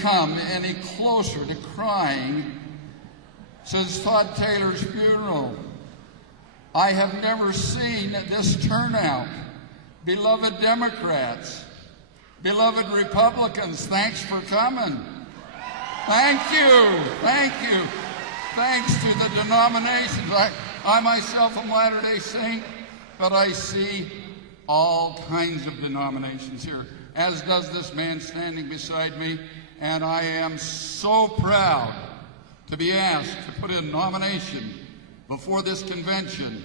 come any closer to crying since Todd Taylor's funeral. I have never seen this turnout. Beloved Democrats, beloved Republicans, thanks for coming. Thank you, thank you. Thanks to the denominations. I myself am Latter-day Saint, but I see all kinds of denominations here, as does this man standing beside me, and I am so proud to be asked to put in nomination before this convention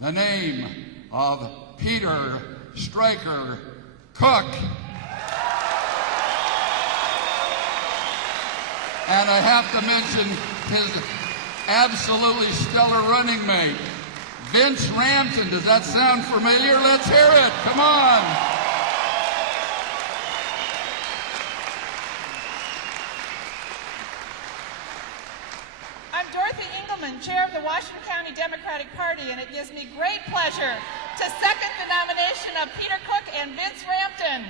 the name of Peter Stryker Cooke. And I have to mention his absolutely stellar running mate, Vince Rampton. Does that sound familiar? Let's hear it. Come on. I'm Dorothy Engelman, chair of the Washington County Democratic Party, and it gives me great pleasure to second the nomination of Peter Cooke and Vince Rampton.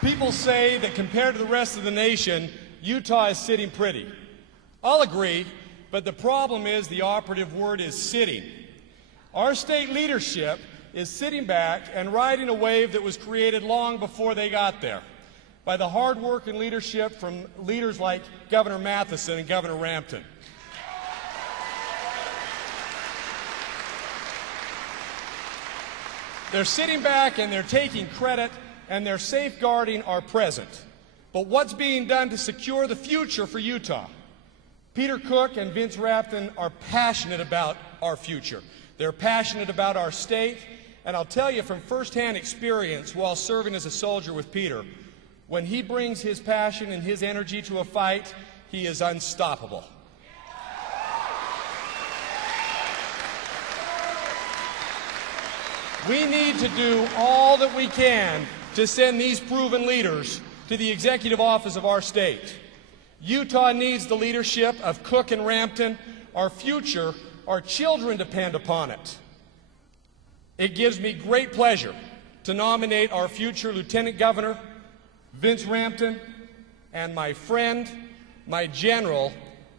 People say that compared to the rest of the nation, Utah is sitting pretty. I'll agree, but the problem is the operative word is sitting. Our state leadership is sitting back and riding a wave that was created long before they got there by the hard work and leadership from leaders like Governor Matheson and Governor Rampton. They're sitting back and they're taking credit and they're safeguarding our present. But what's being done to secure the future for Utah? Peter Cooke and Vince Rampton are passionate about our future. They're passionate about our state, and I'll tell you from firsthand experience while serving as a soldier with Peter, when he brings his passion and his energy to a fight, he is unstoppable. We need to do all that we can to send these proven leaders to the executive office of our state. Utah needs the leadership of Cooke and Rampton. Our future, our children depend upon it. It gives me great pleasure to nominate our future Lieutenant Governor, Vince Rampton, and my friend, my general,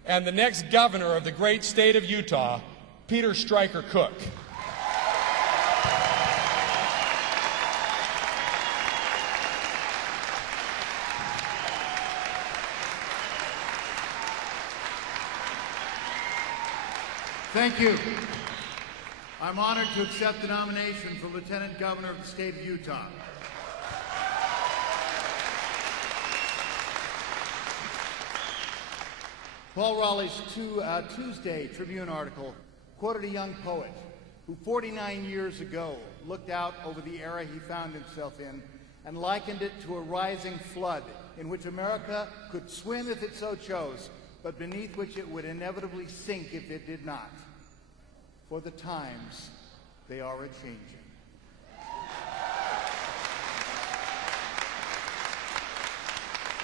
and the next governor of the great state of Utah, Peter Stryker Cooke. Thank you. I'm honored to accept the nomination for Lieutenant Governor of the state of Utah. Paul Raleigh's Tuesday Tribune article quoted a young poet who 49 years ago looked out over the era he found himself in and likened it to a rising flood in which America could swim if it so chose, but beneath which it would inevitably sink if it did not. For the times, they are a-changing.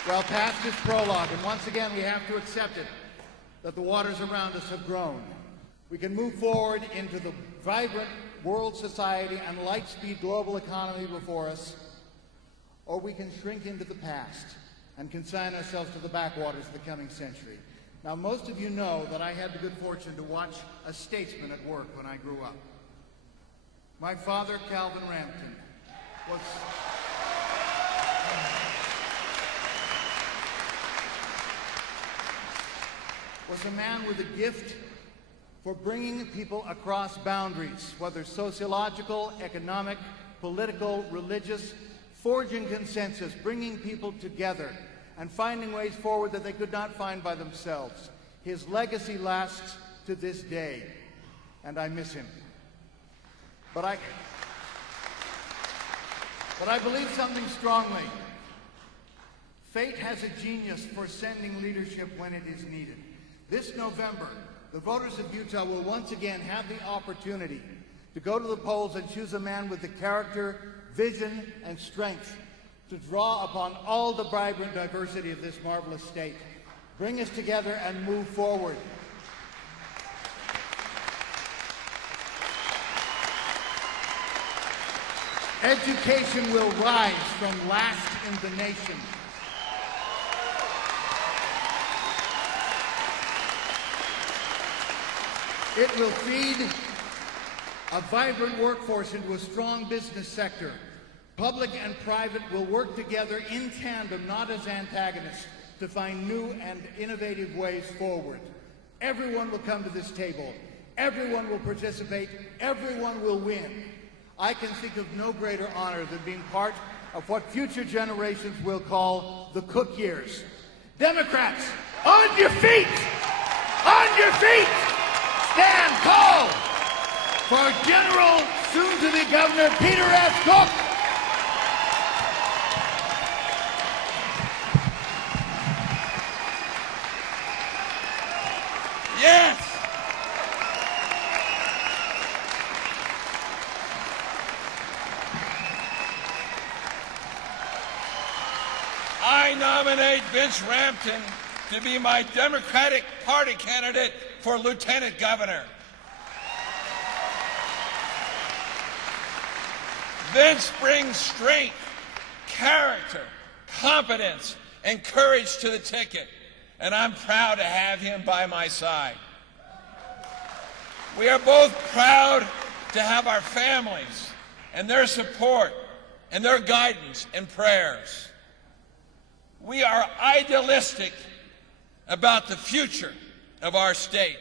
Well, past this prologue, and once again we have to accept it, that the waters around us have grown. We can move forward into the vibrant world society and light-speed global economy before us, or we can shrink into the past and consign ourselves to the backwaters of the coming century. Now, most of you know that I had the good fortune to watch a statesman at work when I grew up. My father, Calvin Rampton, was a man with a gift for bringing people across boundaries, whether sociological, economic, political, religious, forging consensus, bringing people together, and finding ways forward that they could not find by themselves. His legacy lasts to this day, and I miss him. But I believe something strongly. Fate has a genius for sending leadership when it is needed. This November, the voters of Utah will once again have the opportunity to go to the polls and choose a man with the character, vision, and strength to draw upon all the vibrant diversity of this marvelous state, bring us together and move forward. Education will rise from last in the nation. It will feed a vibrant workforce into a strong business sector. Public and private will work together in tandem, not as antagonists, to find new and innovative ways forward. Everyone will come to this table. Everyone will participate. Everyone will win. I can think of no greater honor than being part of what future generations will call the Cooke years. Democrats, on your feet! On your feet! Stand tall for General, soon-to-be Governor Peter F. Cooke. Yes! I nominate Vince Rampton to be my Democratic Party candidate for Lieutenant Governor. Vince brings strength, character, competence, and courage to the ticket, and I'm proud to have him by my side. We are both proud to have our families and their support and their guidance and prayers. We are idealistic about the future of our state,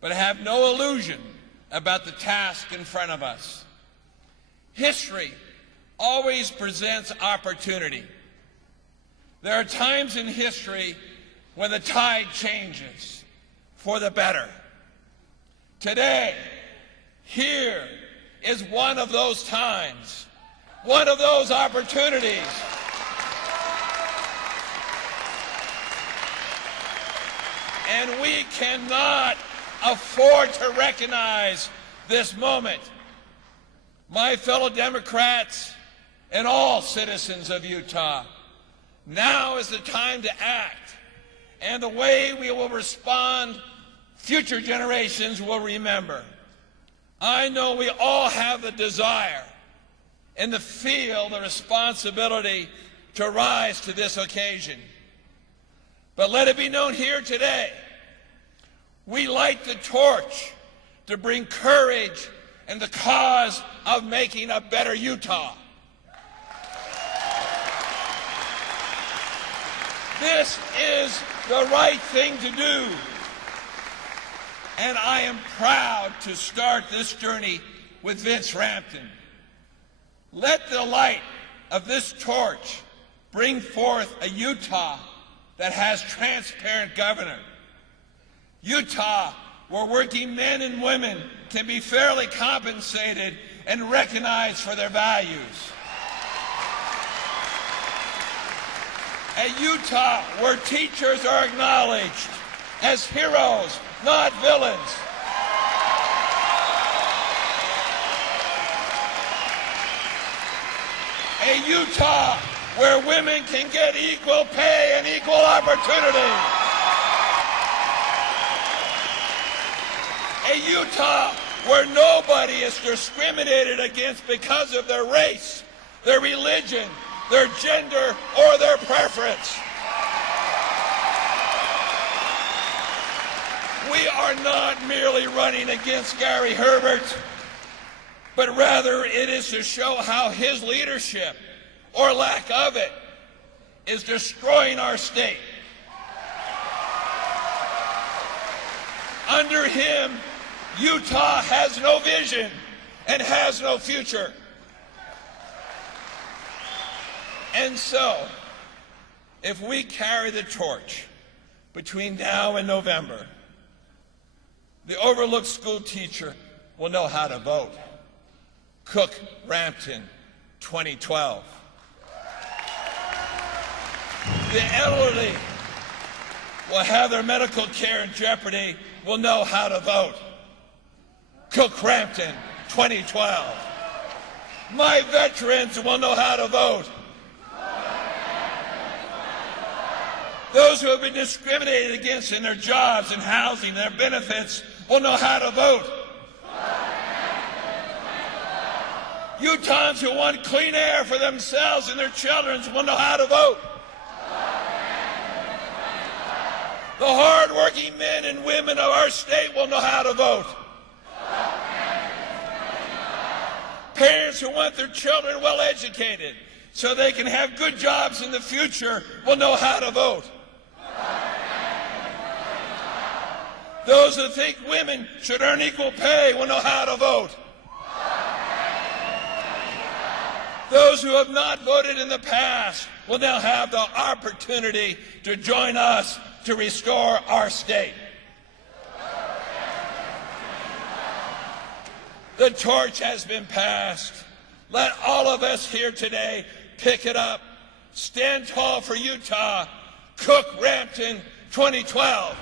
but have no illusion about the task in front of us. History always presents opportunity. There are times in history when the tide changes for the better. Today, here is one of those times, one of those opportunities. And we cannot afford to recognize this moment. My fellow Democrats and all citizens of Utah, now is the time to act, and the way we will respond, future generations will remember. I know we all have the desire and the feel the responsibility to rise to this occasion. But let it be known here today, we light the torch to bring courage and the cause of making a better Utah. This is the right thing to do, and I am proud to start this journey with Vince Rampton. Let the light of this torch bring forth a Utah that has transparent government. Utah, where working men and women can be fairly compensated and recognized for their values. A Utah where teachers are acknowledged as heroes, not villains. A Utah where women can get equal pay and equal opportunity. A Utah where nobody is discriminated against because of their race, their religion, their gender, or their preference. We are not merely running against Gary Herbert, but rather it is to show how his leadership, or lack of it, is destroying our state. Under him, Utah has no vision and has no future. And so, if we carry the torch between now and November, the overlooked school teacher will know how to vote. Cooke Rampton, 2012. The elderly will have their medical care in jeopardy, will know how to vote. Cooke Rampton, 2012. My veterans will know how to vote. Those who have been discriminated against in their jobs and housing, their benefits, will know how to vote. Utahns who want clean air for themselves and their children will know how to vote. The hard-working men and women of our state will know how to vote. Parents who want their children well educated so they can have good jobs in the future will know how to vote. Those who think women should earn equal pay will know how to vote. Those who have not voted in the past will now have the opportunity to join us to restore our state. The torch has been passed. Let all of us here today pick it up. Stand tall for Utah. Cooke, Rampton, 2012.